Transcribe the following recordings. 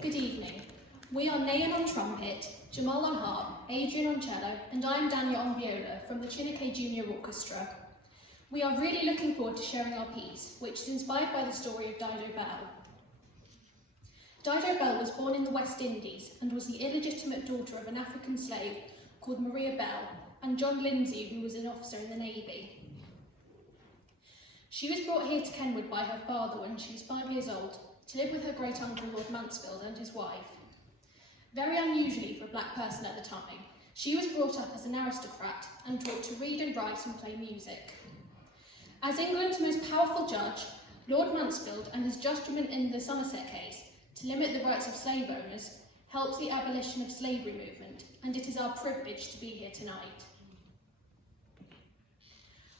Good evening. We are Nayan on trumpet, Jamaal on harp, Adrian on cello, and I am Danya on viola from the Chineke Junior Orchestra. We are really looking forward to sharing our piece, which is inspired by the story of Dido Belle. Dido Belle was born in the West Indies and was the illegitimate daughter of an African slave called Maria Belle and John Lindsay, who was an officer in the Navy. She was brought here to Kenwood by her father when she was 5 years old to live with her great-uncle Lord Mansfield and his wife. Very unusually for a black person at the time, she was brought up as an aristocrat and taught to read and write and play music. As England's most powerful judge, Lord Mansfield and his judgment in the Somerset case to limit the rights of slave owners helped the abolition of slavery movement, and it is our privilege to be here tonight.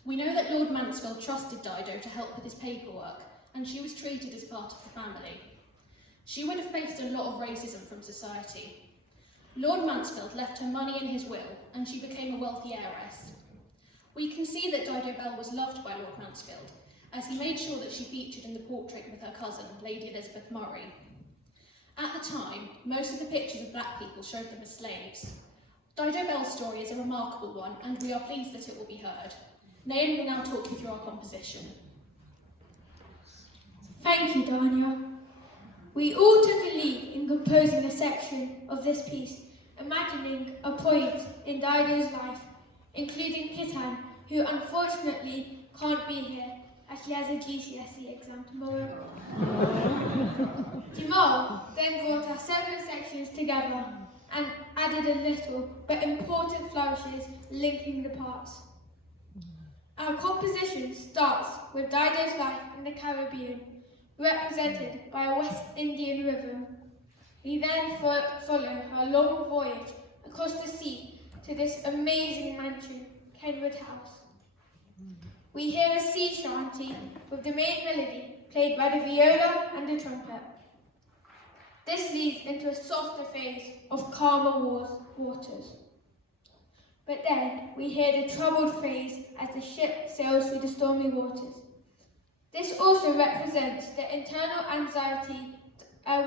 We know that Lord Mansfield trusted Dido to help with his paperwork, and she was treated as part of the family. She would have faced a lot of racism from society. Lord Mansfield left her money in his will, and she became a wealthy heiress. We can see that Dido Belle was loved by Lord Mansfield, as he made sure that she featured in the portrait with her cousin, Lady Elizabeth Murray. At the time, most of the pictures of black people showed them as slaves. Dido Belle's story is a remarkable one, and we are pleased that it will be heard. Nayan will now talk you through our composition. Thank you, Danya. We all took a lead in composing a section of this piece, imagining a point in Dido's life, including Kitan, who unfortunately can't be here as she has a GCSE exam tomorrow. Jamaal then brought our several sections together and added a little but important flourishes linking the parts. Our composition starts with Dido's life in the Caribbean, represented by a West Indian rhythm. We then follow her long voyage across the sea to this amazing mansion, Kenwood House. We hear a sea shanty with the main melody played by the viola and the trumpet. This leads into a softer phase of calmer waters. But then we hear the troubled phase as the ship sails through the stormy waters. This also represents the internal anxiety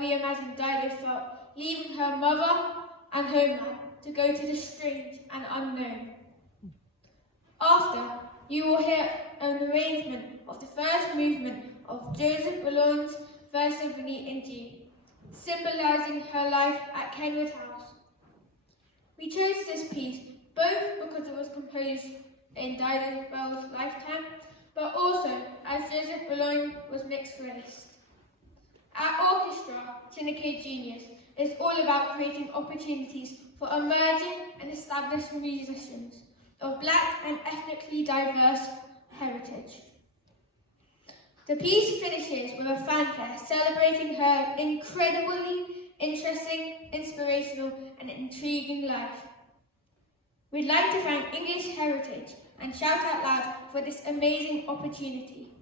we imagine Dido felt, leaving her mother and homeland to go to the strange and unknown. After, you will hear an arrangement of the first movement of Joseph Violon's First Symphony in G, symbolising her life at Kenwood House. We chose this piece both because it was composed in Dido Belle's lifetime, but also as Joseph Violin was mixed race. Our orchestra, Chineke Genius, is all about creating opportunities for emerging and established musicians of black and ethnically diverse heritage. The piece finishes with a fanfare celebrating her incredibly interesting, inspirational and intriguing life. We'd like to thank English Heritage and shout out loud for this amazing opportunity.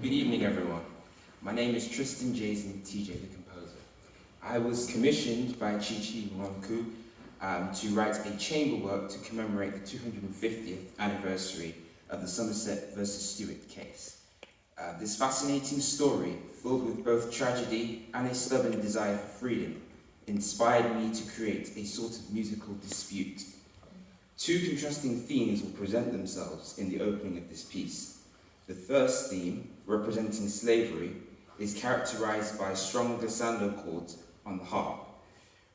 Good evening, everyone. My name is Tristen, Jayasinghe, TJ, the composer. I was commissioned by Chichi to write a chamber work to commemorate the 250th anniversary of the Somerset versus Stewart case. This fascinating story, filled with both tragedy and a stubborn desire for freedom, inspired me to create a sort of musical dispute. Two contrasting themes will present themselves in the opening of this piece. The first theme, representing slavery, is characterized by strong glissando chords on the harp,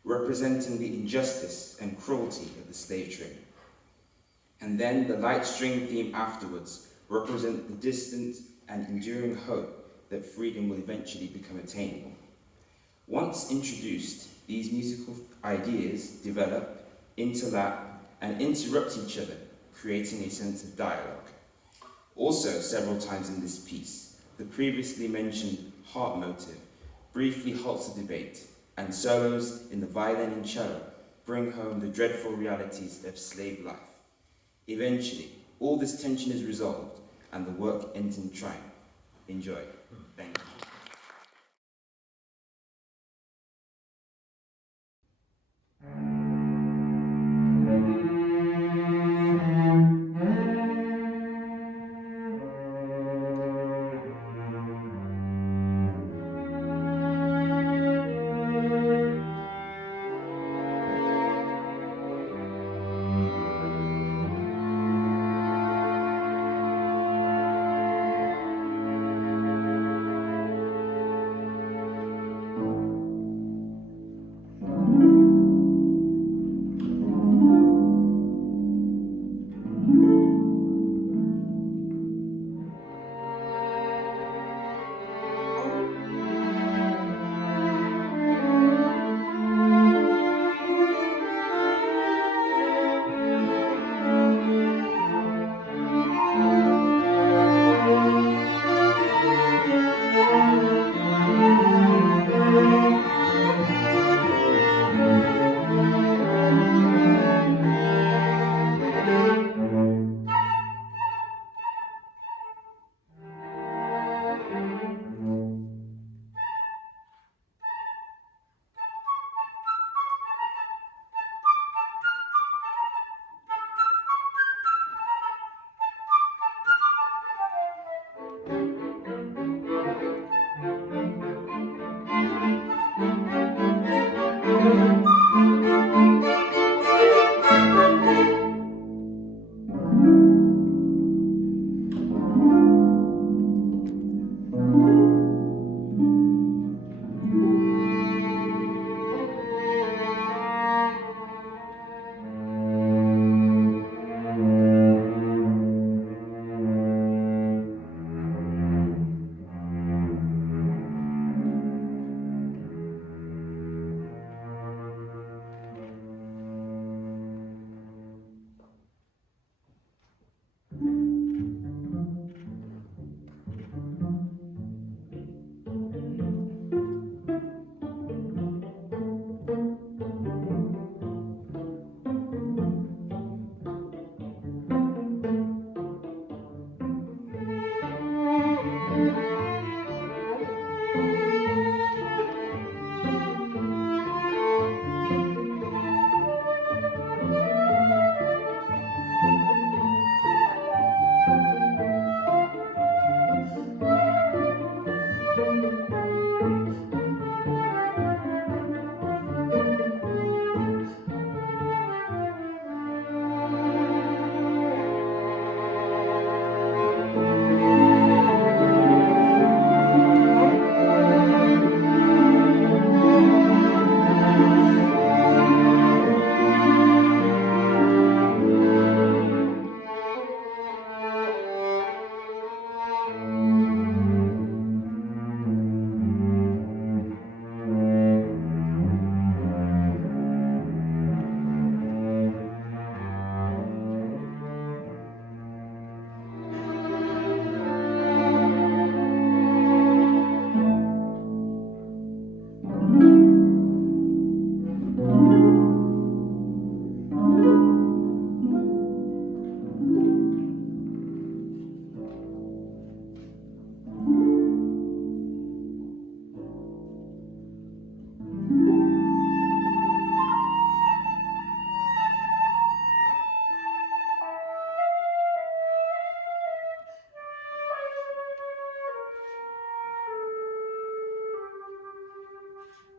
representing the injustice and cruelty of the slave trade. And then the light string theme afterwards represent the distant and enduring hope that freedom will eventually become attainable. Once introduced, these musical ideas develop, interlap, and interrupt each other, creating a sense of dialogue. Also, several times in this piece, the previously mentioned harp motive briefly halts the debate, and solos in the violin and cello bring home the dreadful realities of slave life. Eventually, all this tension is resolved, and the work ends in triumph. Enjoy. Thank you.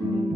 Thank you.